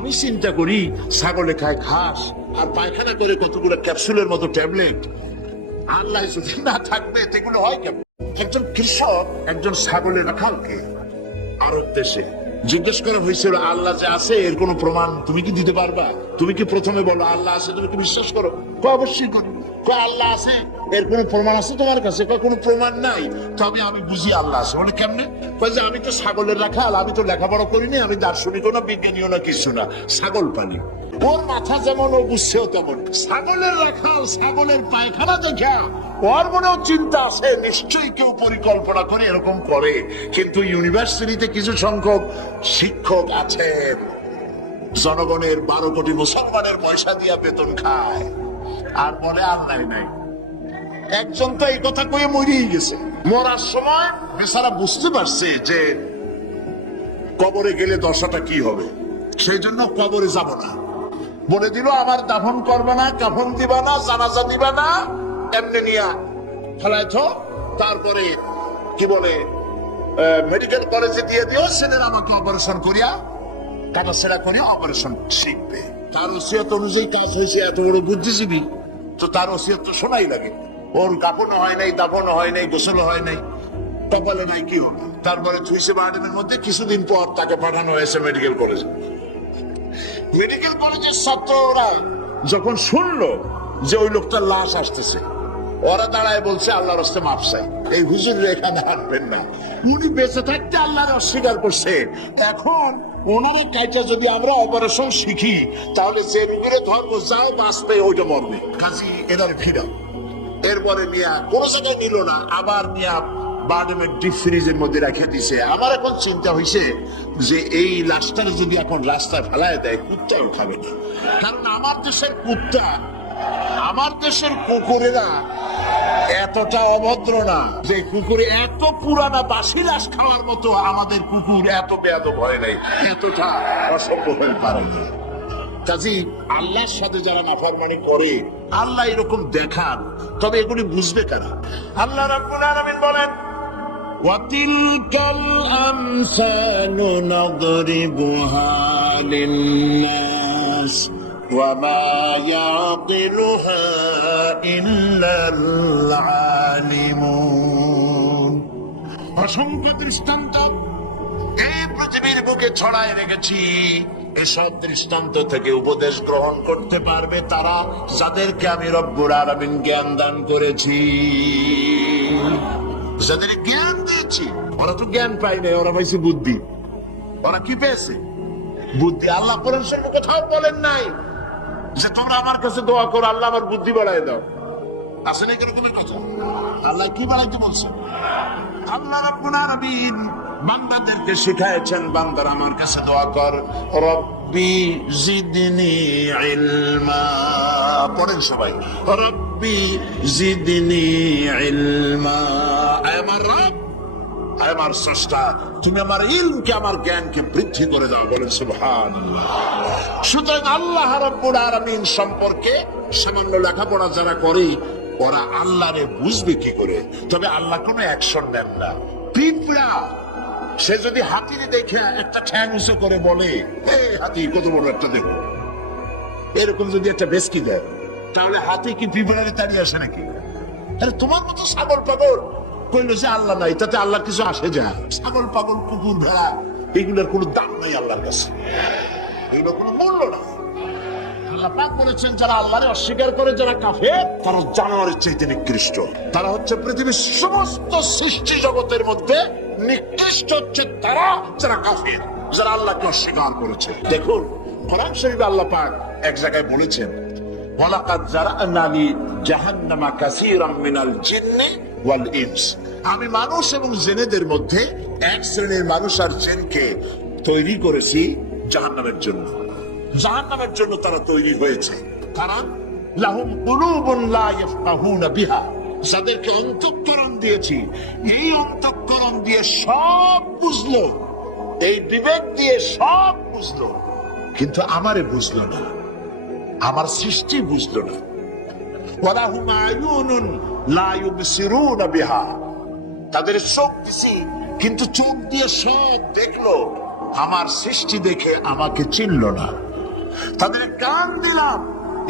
আমি চিন্তা করি ছাগলে খায় ঘাস আর পায়খানা করে কতগুলো ক্যাপসুলের মতো ট্যাবলেট। আল্লাহ যদি না থাকবে এগুলো হয় কেমন? একজন কৃষক একজন ছাগলের রাখালকে আরব দেশে জিজ্ঞেস করা হয়েছিল, আল্লাহ যে আছে এর কোন প্রমাণ তুমি কি দিতে পারবা? তুমি কি প্রথমে বলো আল্লাহ আছে, তুমি কি বিশ্বাস করো? অবশ্যই করি। আল্লাহ আছে, এর কোন প্রমাণ আছে তোমার কাছে? কোনো প্রমাণ নাই, তবে আমি বুঝি আল্লাহ আছে। বলে কেমনে? যে আমি তো ছাগলের রাখাল, আমি তো লেখাপড়া করিনি, আমি দার্শনিকও না বিজ্ঞানীও না কিছু না, ছাগল পানি। ওর মাথা যেমন ও বুঝছেও তেমন। ছাগলের রাখাল ছাগলের পায়খানা দেখা ওর মনেও চিন্তা আছে, নিশ্চয়ই কেউ পরিকল্পনা করে এরকম করে। কিন্তু ইউনিভার্সিটিতে কিছু সংখ্যক শিক্ষক আছেন জনগণের 12 কোটি মুসলমানের পয়সা দিয়া বেতন খায় আর বলে আল্লাহ নাই। একজন তো এই কথা কয়ে মরেই গেছে। মরার সময় বেচারা বুঝতে পারছে যে কবরে গেলে দশাটা কি হবে, সেই জন্য কবরে যাব না। বলে দিল আমার দাফন করবে না, কাফন দিবা না, জানাজা দিবা না, এমনি নিয়া ফেলাইছ। তারপরে কি বলে মেডিকেল কলেজে দিয়ে দিও, সেদিন আমাকে অপারেশন করিয়া কাটা সেরা করিয়া অপারেশন শিখবে। তার ওসিয়ত অনুযায়ী কাজ হয়েছে। এত বড় বুদ্ধিজীবী, তো তার ওসিয়ত তো শোনাই লাগে। ওর কাপড় হয় নাই, দাফন হয় নাই, গোসল হয় নাই, কপালে নাই, কি হবে? তারপরে থুইছে বার্ডেনের মধ্যে কিছুদিন পর তাকে পাঠানো হয়েছে মেডিকেল কলেজে। মেডিকেল কলেজের ছাত্ররা যখন শুনলো যে ওই লোকটার লাশ আসতেছে, ওরা দাঁড়ায় বলছে আল্লাহর রাস্তায় মাপ চাই, এই হুজুর এখানে আনবেন না। উনি বেঁচে থাকতে আল্লাহর অস্বীকার করছে। এখন ওনারা কাইটা যদি আমরা অপারেশন শিখি, তাহলে যে রুগীরে ধর্ম যাও বাঁচবে ওইটা মরবে। কাজী এনার ফিরা এরপরে নিয়া কোন জায়গায় নিল না, আবার নিয়া বার্ডেমের ডিপ ফ্রিজের মধ্যে রেখে দিছে। আমার এখন চিন্তা হয়েছে যে এই লাশটারে যদি এখন রাস্তায় ফেলায় দেয়, কুত্তাও খাবে না। কারণ আমার দেশের কুত্তা, আমার দেশের কুকুরেরা এতটা অভদ্র না যে কুকুরে এত পুরানা বাসি লাশ খাওয়ার মতো আমাদের কুকুর এত বেয়াদব হয় নাই, এতটা অসভ্য হয়ে পারে না। কাজী আল্লাহর সাথে যারা নাফরমানি করে আল্লাহ এরকম দেখান, তবে এগুলি বুঝবে কারা? আল্লাহ রাব্বুল আলামিন বলেন ওয়াতিলকাল আমসালু নাদরিবুহা লিন্নাস ওয়া মা ইয়াকিলুহা ইল্লাল আলিমুন। অসংখ্য দৃষ্টান্ত এই পৃথিবীর বুকে ছড়ায় রেখেছি। এসব দৃষ্টান্ত থেকে উপদেশ গ্রহণ করতে পারবে তারা যাদেরকে আমি রব্বুল আলামিন জ্ঞান দান করেছি, যাদের জ্ঞান দিয়েছি। ওরা তো জ্ঞান পাই নাই, ওরা পাইছে বুদ্ধি। ওরা কি পেয়েছে? বুদ্ধি। আল্লাহ কোরআন শরীফে কোথাও বলেন নাই যে তোমরা আমার কাছে দোয়া করো আল্লাহ আমার বুদ্ধি বাড়ায় দাও। আছে না এরকমের কথা? আল্লাহ কি বাড়াইতে বলছেন? আল্লাহ রাব্বুল আলামিন বান্দাদেরকে শিখায়েছেন, বান্দার আমার কাছে দোয়া কর, রব্বি জিদনি ইলমা। পড়েন সবাই, রব্বি জিদনি ইলমা। আমার রব, আমার স্রষ্টা, তুমি আমার ইলমকে, আমার জ্ঞানকে বৃদ্ধি করে দাও। বলেন সুবহানাল্লাহ। সুতরাং আল্লাহ রাব্বুল আলামিন সম্পর্কে সামান্য লেখাপড়া যারা করে ওরা আল্লাহরে বুঝবে কি করে? তবে আল্লাহ কোনো অ্যাকশন নেন না। পিঁপড়া সে যদি হাতির দেখে একটা ঠ্যাং উঁচু করে বলে হাতি কত বড় একটা দেখো, এরকম যদি একটা বেসকি দেয়, তাহলে হাতি কি পিঁপড়ারে তাড়িয়ে আসে নাকি? আরে তোমার মতো ছাগল পাগল কইলো যে আল্লাহ নাই, তাতে আল্লাহ কিছু আসে যায়? ছাগল পাগল, কুকুর, ভেড়া, এগুলোর কোনো দাম নাই আল্লাহর কাছে, এগুলোর কোনো মূল্য না। আল্লাহ পাক বলেছেন যারা আল্লাহরে অস্বীকার করে, যারা কাফের, তারা জানোয়ারের চাইতে নিকৃষ্ট। তারা হচ্ছে পৃথিবীর সমস্ত সৃষ্টি জগতের মধ্যে নিকৃষ্ট হচ্ছে তারা যারা কাফের, যারা আল্লাহকে অস্বীকার করেছে। দেখুন কোরআন শরীফে আল্লাহ পাক এক জায়গায় বলেছেন ওয়ালাকাদ জারা'না লি জাহান্নামা কাসীরাম মিনাল জিন্নি ওয়াল ইনস। আমি মানুষ এবং জিনেদের মধ্যে এক শ্রেণীর মানুষ আর জিনকে তৈরি করেছি জাহান্নামের জন্য। জাহান্নামের জন্য তারা তৈরি হয়েছে। কারণ লাহুম কুলুবুন লা ইয়াফকাহুনা বিহা, যাদেরকে অন্তঃকরণ দিয়েছি, এই অন্তঃকরণ দিয়ে সব বুঝলো, এই বিবেক দিয়ে সব বুঝলো, কিন্তু আমারে বুঝলো না, আমার সৃষ্টি বুঝলো না। ওয়ালাহুম আয়ুনুন লা ইউবসিরুনা বিহা, তাদের চোখ দিছি কিন্তু চোখ দিয়ে সব দেখলো, আমার সৃষ্টি দেখে আমাকে চিনল না। তাদের কান দিলাম,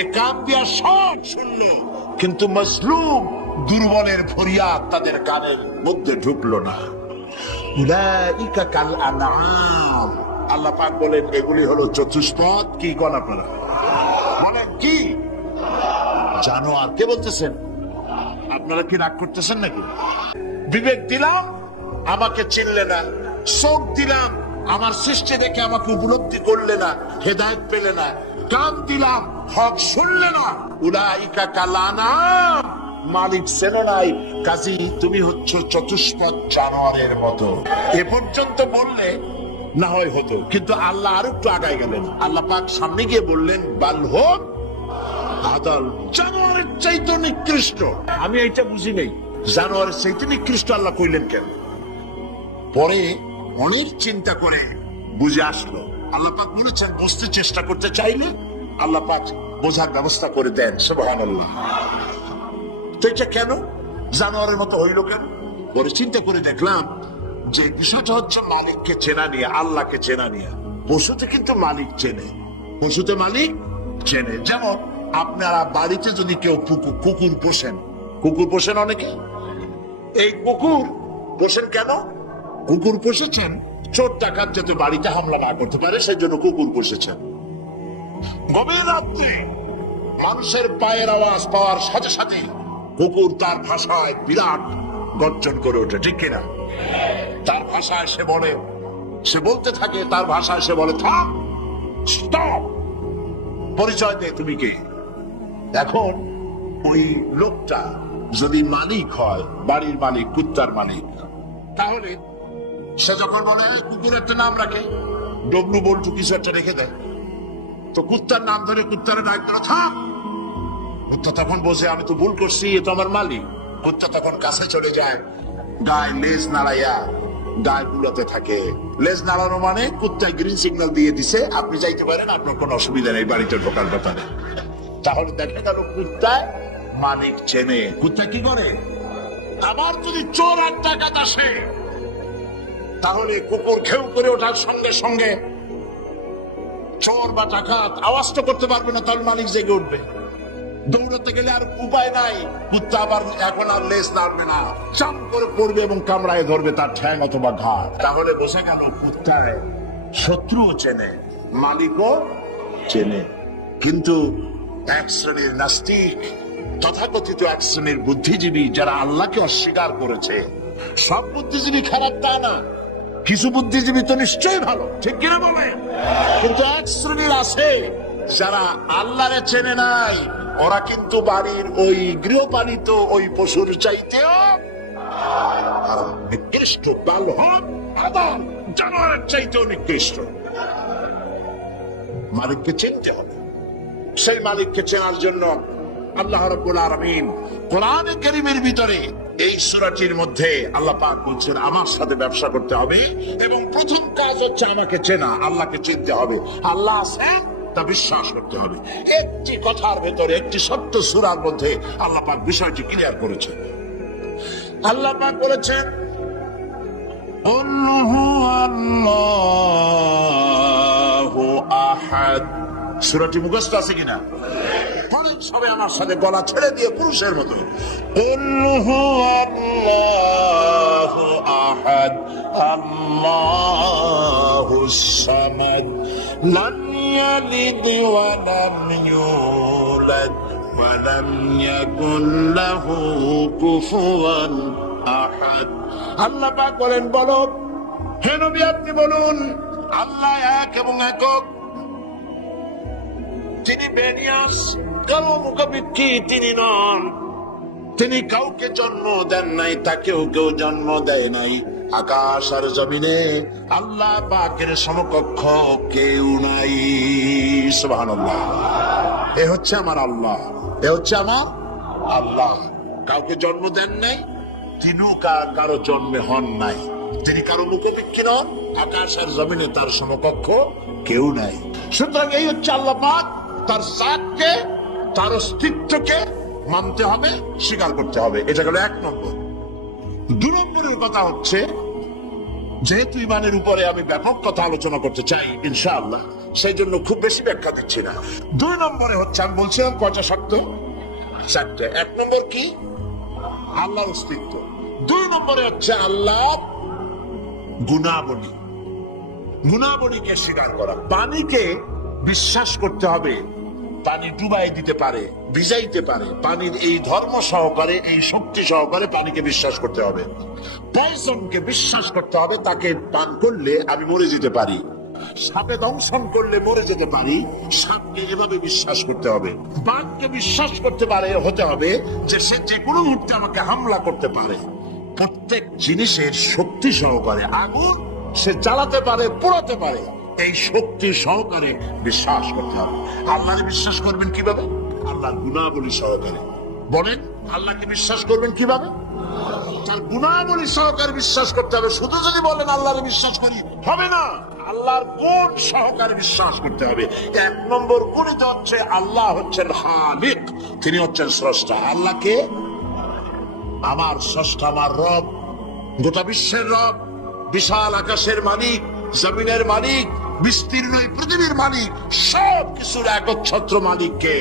এ কান দিয়া সব শুনলো, কিন্তু মজলুম দুর্বলের ফরিয়াদ তাদের কানের মধ্যে ঢুকলো না। উলাইকা কাল আনআম, আল্লাহ পাক বলেন এগুলি হলো চতুষ্পদ। কি গলা পড়া বলেন কি জানোয়ার? কে বলতেছেন? আপনারা কি রাগ করতেছেন নাকি? বিবেক দিলাম, আমাকে চিনলে না। চোখ দিলাম, আমার সৃষ্টি দেখে আমাকে উপলব্ধি করলে না, হেদায়েত পেলে না। কান দিলাম, হক শুনলে না। উলাইকা কাল আনআম, মালিক চেনো নাই, কাজী তুমি হচ্ছ চতুষ্পদ জানোয়ারের মতো। এ পর্যন্ত বললে না হয় হতো, কিন্তু আল্লাহ আর একটু আগায় গেলেন। আল্লাহ পাক সামনে গিয়ে বললেন বাল হোক আদল, জানোয়ারের চাইতে নিকৃষ্ট। আমি এইটা বুঝি নাই, জানোয়ারের চাইতে নিকৃষ্ট আল্লাহ কইলেন কেন? পরে অনেক চিন্তা করে বুঝে আসলো। আল্লাহ পাক বলেছেন বুঝতে চেষ্টা করতে চাইলে আল্লাহ পাক বোঝার ব্যবস্থা করে দেন। সুবহানাল্লাহ। তো এটা কেন জানোয়ারের মতো হইল কেন? পরে চিন্তা করে দেখলাম যে বিষয়টা হচ্ছে মালিককে চেনা নিয়ে, আল্লাহকে চেনা নিয়ে। পশুতে কিন্তু মালিক চেনে, পশুতে মালিক চেনে। যেমন আপনারা বাড়িতে যদি কেউ কুকুর পোষেন, কুকুর পোষেন অনেকে। এই কুকুর পোষেন কেন? কুকুর পুষেছেন চোর ডাকাত যাতে বাড়িতে হামলা না করতে পারে, সেই জন্য কুকুর পুষেছেন। গভীর রাত্রে মানুষের পায়ের আওয়াজ পাওয়ার সাথে সাথে কুকুর তার ভাষায় বিরাট গর্জন করে ওঠে, ঠিক কিনা? তার ভাষায় সে বলে, সে বলতে থাকে, তার ভাষায় সে বলে থাম, স্টপ, পরিচয় দে তুমি কে। এখন ওই লোকটা যদি মালিক হয়, বাড়ির মালিক, কুত্তার মালিক, তাহলে সে যখন বলে কুকুর একটা নাম রাখে, ডবলু বল্টু কিছু একটা রেখে দেয়, তো কুত্তার নাম ধরে কুত্তারে ডাক দিল থাম। কুত্তা তখন বসে আমি তো ভুল করছি, এ তো আমার মালিক। কুত্তা তখন কাছে চলে যায়, গায়ে লেজ নাড়াইয়া গায়ে বুলাতে থাকে। লেজ নাড়ানো মানে কুত্তায় গ্রিন সিগন্যাল দিয়ে দিছে, আপনি যাইতে পারেন, আপনার কোনো অসুবিধা নেই বাড়িতে ঢোকার ব্যাপারে। তাহলে দেখা গেল কুত্তায় মালিক চেনে। কুত্তা কি করে? আবার যদি চোর আর ডাকাত আসে, তাহলে কুকুর খেউ করে ওঠার সঙ্গে সঙ্গে চোর বা ডাকাত আওয়াজ তো করতে পারবে না, তাহলে মালিক জেগে উঠবে। দৌড়াতে গেলে আর উপায় নাই, কুত্তা আবার এখন আর লেজ নাড়বে না, চাপ করে পড়বে এবং কামড়ায় ধরবে তার ঠ্যাং অথবা ঘাড়। তাহলে বোঝা গেল কুত্তায় শত্রুও চেনে, মালিকও চেনে। কিন্তু এক শ্রেণীর নাস্তিক, তথাকথিত এক শ্রেণীর বুদ্ধিজীবী যারা আল্লাহকে অস্বীকার করেছে, সব বুদ্ধিজীবী খারাপ তা না, কিছু বুদ্ধিজীবী তো নিশ্চয়ই ভালো, ঠিক কিনা বলে? কিন্তু এক শ্রেণীর আছে যারা আল্লাহরে চেনে নাই, ওরা কিন্তু বাড়ির ওই গৃহপালিত ওই পশুর চাইতেও নিকৃষ্ট, বালহন আদম, জানোয়ারের চাইতেও নিকৃষ্ট। মালিককে চিনতে হবে। সেই মালিককে চেনার জন্য আল্লাহ রাব্বুল আলামিন কোরআনে কারীমের ভিতরে এই সূরাটির মধ্যে আল্লাহ পাক বলছেন আমার সাথে ব্যবসা করতে হবে, এবং প্রথম কাজ হচ্ছে আমাকে চেনা, আল্লাহকে চিনতে হবে। আল্লাহ আছে তা বিশ্বাস করতে হবে। একটি কথার ভেতরে, একটি সত্য সূরার মধ্যে আল্লাহ পাক বিষয়টি ক্লিয়ার করেছেন। আল্লাহ পাক বলেছেন কুল হুয়াল্লাহু আহাদ। সূরাটি মুখস্থ আছে কিনা? অনেক সবাই আমার সাথে গলা ছেড়ে দিয়ে পুরুষের মতো কুল হুয়াল্লাহু আহাদ আল্লাহুস সামাদ লাম ইয়ালিদ ওয়া লাম ইউলাদ ওয়া লাম ইয়াকুল লাহু কুফুয়ান আহাদ। আল্লাহ পাক বলেন, বলো হে নবী আপনি বলুন আল্লাহ এক এবং একক, তিনি বেনিয়াস, কারো মুখাপেক্ষী তিনি নন। তিনি কাউকে জন্ম দেন নাই, তাকেও কেউ জন্ম দেয় নাই। আকাশ আর জমিনে আল্লাহ পাকের সমকক্ষ কেউ নাই। সুবহানাল্লাহ। এ হচ্ছে আমার আল্লাহ, এ হচ্ছে আমার আল্লাহ। কাউকে জন্ম দেন নাই, তিনিও কারো জন্মে হন নাই। তিনি কারো মুখাপেক্ষী নন, আকাশ আর জমিনে তার সমকক্ষ কেউ নাই। সুতরাং এই হচ্ছে আল্লাহ পাক, তার জাতকে, তার অস্তিত্বকে মানতে হবে, স্বীকার করতে হবে। এটা গেল এক নম্বর। দুই নম্বরের কথা হচ্ছে, যেহেতু ইমানের উপরে আমি ব্যাপক কথা আলোচনা করতে চাই ইনশাআল্লাহ, সেই জন্য খুব বেশি ব্যাখ্যা দিচ্ছি না। 2 নম্বরে হচ্ছে, আমি বলছিলাম কয়টা শর্ত? 4টে। 1 নম্বর কি? আল্লাহর অস্তিত্ব। 2 নম্বরে হচ্ছে আল্লাহ গুণাবলী, গুণাবলীকে স্বীকার করা। পানিকে বিশ্বাস করতে হবে, পানি ডুবাই দিতে পারে, ভিজাইতে পারে। পানির এই ধর্ম সহকারে, এই শক্তি সহকারে পানিকে বিশ্বাস করতে হবে। পয়জনকে বিশ্বাস করতে হবে, তাকে পান করলে আমি মরে যেতে পারি। সাপে দংশন করলে মরে যেতে পারি, সাপকে এভাবে বিশ্বাস করতে হবে। বাঘকে বিশ্বাস করতে পারে হতে হবে যে সে যে কোনো মুহূর্তে আমাকে হামলা করতে পারে। প্রত্যেক জিনিসের শক্তি সহকারে, আগুন সে জ্বালাতে পারে, পোড়াতে পারে, এই শক্তি সহকারে বিশ্বাস করতে হবে। আল্লাহকে বিশ্বাস করবেন কিভাবে? আল্লাহর গুণাবলী সহকারে। বলেন, আল্লাহকে বিশ্বাস করবেন কিভাবে? তার গুণাবলী সহকারে বিশ্বাস করতে হবে। শুধু যদি বলেন আল্লাহকে বিশ্বাস করি, হবে না। আল্লাহর গুণ সহকারে বিশ্বাস করতে হবে। 1 নম্বর গুণিত হচ্ছে আল্লাহ হচ্ছেন খালিক, তিনি হচ্ছেন স্রষ্টা। আল্লাহকে আমার স্রষ্টা, আমার রব, গোটা বিশ্বের রব, বিশাল আকাশের মালিক, জমিনের মালিক, বিস্তীর্ণ পৃথিবীর মালিক, সব কিছুর একচ্ছত্র মালিককে,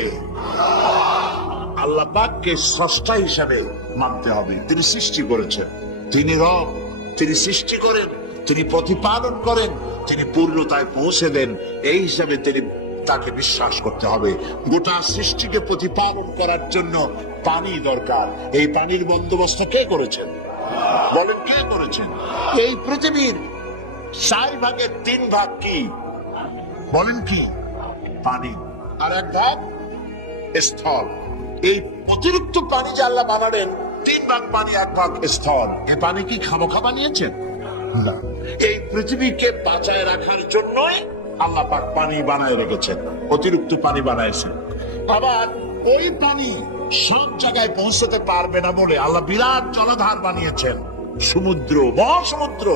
আল্লাহ পাককে স্রষ্টা হিসাবে মানতে হবে। তিনি সৃষ্টি করেছেন, তিনি রব, তিনি সৃষ্টি করেন, তিনি প্রতিপালন করেন, তিনি পূর্ণতায় পৌঁছে দেন। এই হিসাবে তিনি তাকে বিশ্বাস করতে হবে। গোটা সৃষ্টিকে প্রতিপালন করার জন্য পানি দরকার। এই পানির বন্দোবস্ত কে করেছেন? বলেন, কে করেছেন? এই পৃথিবীর 4 ভাগের 3 ভাগ কি? বলেন কি? পানি। আর 1 ভাগ স্থল। এই অতিরিক্ত পানি যে আল্লাহ বানালেন, 3 ভাগ পানি, 1 ভাগ স্থল। এই পানি কি খামোখা বানিয়েছেন? না, এই পৃথিবীকে বাঁচায় রাখার জন্যই আল্লাহ পাক পানি বানায় রেখেছেন, অতিরিক্ত পানি বানাইছেন। আবার ওই পানি সব জায়গায় পৌঁছতে পারবে না বলে আল্লাহ বিরাট জলাধার বানিয়েছেন, সমুদ্র, মহাসমুদ্র,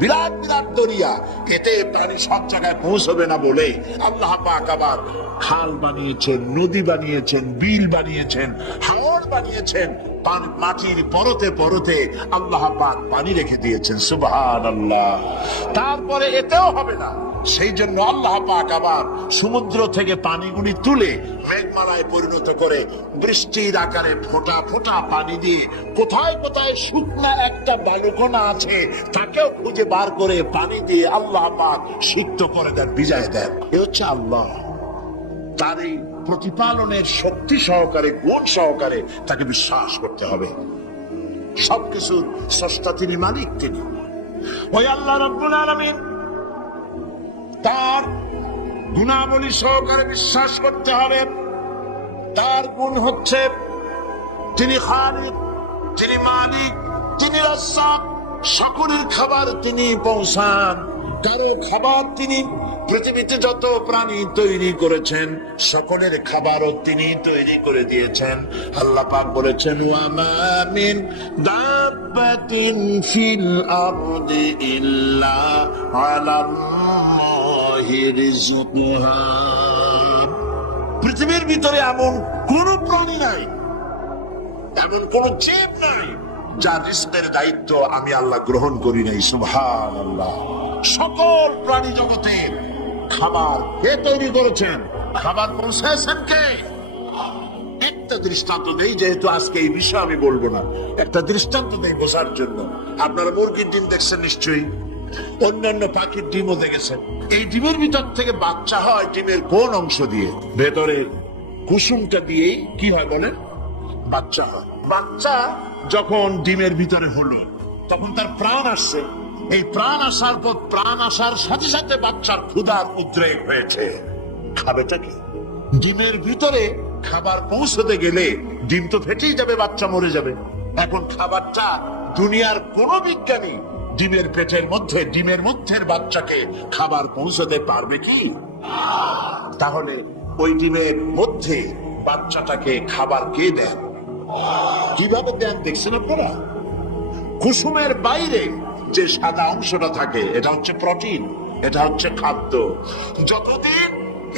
বিরাট বিরাট দরিয়া। এতে পানি সব জায়গায় পৌঁছবে না বলে আল্লাহ পাক আবার খাল বানিয়েছেন, নদী বানিয়েছেন, বিল বানিয়েছেন, হাওর বানিয়েছেন। মাটির পরতে পরতে আল্লাহ পাক পানি রেখে দিয়েছেন। সুবহানাল্লাহ। তারপরে এতেও হবে না, সেই জন্য আল্লাহ পাক আবার সমুদ্র থেকে পানিগুলি তুলে মেঘমালায় পরিণত করে বৃষ্টির আকারে ফোঁটা ফোঁটা পানি দিয়ে কোথায় কোথায় শুকনা একটা বালুকণা আছে তাকেও খুঁজে বার করে পানি দিয়ে আল্লাহ পাক সিক্ত করে দেন, ভিজায় দেন। এ হচ্ছে আল্লাহ। তার এই প্রতিপালনের শক্তি সহকারে, গুণ সহকারে তাকে বিশ্বাস করতে হবে। সবকিছুর স্রষ্টা তিনি, মালিক তিনি। ওই আল্লাহ রাব্বুল আলামিন, তার গুণাবলী সহকারে বিশ্বাস করতে হবে। তার গুণ হচ্ছে তিনি খালিক, তিনি মালিক, তিনি রাজ্জাক। সকলের খাবার তিনি পৌঁছান, কারো খাবার তিনি, পৃথিবীতে যত প্রাণী তৈরি করেছেন সকলের খাবারও তিনি তৈরি করে দিয়েছেন। আল্লাহ পাক বলেছেন, ওয়া মা মিন দাব্বাতিন ফিল আরদি ইল্লা আলাল্লাহি রিজকুহা। পৃথিবীর ভিতরে এমন কোন প্রাণী নাই, এমন কোন জীব নাই যার রিজকের দায়িত্ব আমি আল্লাহ গ্রহণ করি নাই। সুবহানাল্লাহ। সকল প্রাণী জগতের খাবার কে তৈরি করেছেন? খাবার পৌঁছেছেন কে? একটা দৃষ্টান্ত দেই, যেহেতু আজকে এই বিষয়ে আমি বলবো না, একটা দৃষ্টান্ত দেই বোঝার জন্য। আপনারা মুরগির ডিম দেখছেন নিশ্চয়ই, অন্যান্য পাখির ডিমও দেখেছেন। এই ডিমের ভিতর থেকে বাচ্চা হয় ডিমের কোন অংশ দিয়ে? ভেতরে কুসুমটা দিয়েই কি হয় বলেন? বাচ্চা হয়। বাচ্চা যখন ডিমের ভিতরে হলো তখন তার প্রাণ আসছে। এই প্রাণ আসার পর, প্রাণ আসার সাথে সাথে বাচ্চার ক্ষুধার উদ্রেক হয়েছে। খাবেটা কি? ডিমের ভিতরে খাবার পৌঁছতে গেলে ডিম তো ফেটেই যাবে, বাচ্চা মরে যাবে। এখন খাবারটা দুনিয়ার কোন বিজ্ঞানী ডিমের পেটের মধ্যে, ডিমের মধ্যের বাচ্চাকে খাবার পৌঁছতে পারবে কি? তাহলে ওই ডিমের মধ্যে বাচ্চাটাকে খাবার কে দেন? কিভাবে দেন দেখছেন আপনারা? কুসুমের বাইরে যে সাদা অংশটা থাকে এটা হচ্ছে প্রোটিন, এটা হচ্ছে খাদ্য। যতদিন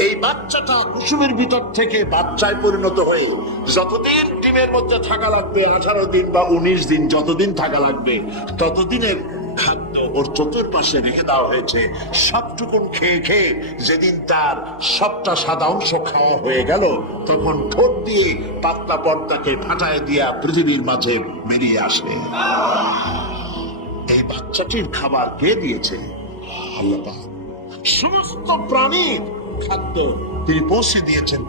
এই বাচ্চাটা কুসুমের ভিতর থেকে বাচ্চায় পরিণত হয়ে যতদিন ডিমের মধ্যে থাকা লাগবে, 18 দিন বা 19 দিন, যতদিন থাকা লাগবে ততদিনের খাদ্য ওর চতুর্পাশে রেখে দেওয়া হয়েছে। সবটুকুন খেয়ে খেয়ে যেদিন তার সবটা সাদা অংশ খাওয়া হয়ে গেল, তখন ঠোঁট দিয়ে পাতলা পর্দাকে ফাটায় দিয়া পৃথিবীর মাঝে বেরিয়ে আসে। এই বাচ্চাটির খাবার কে দিয়েছে? আল্লাহ পাক। সমস্ত প্রাণীর খাদ্য তিনি পৌঁছে দিয়েছেন।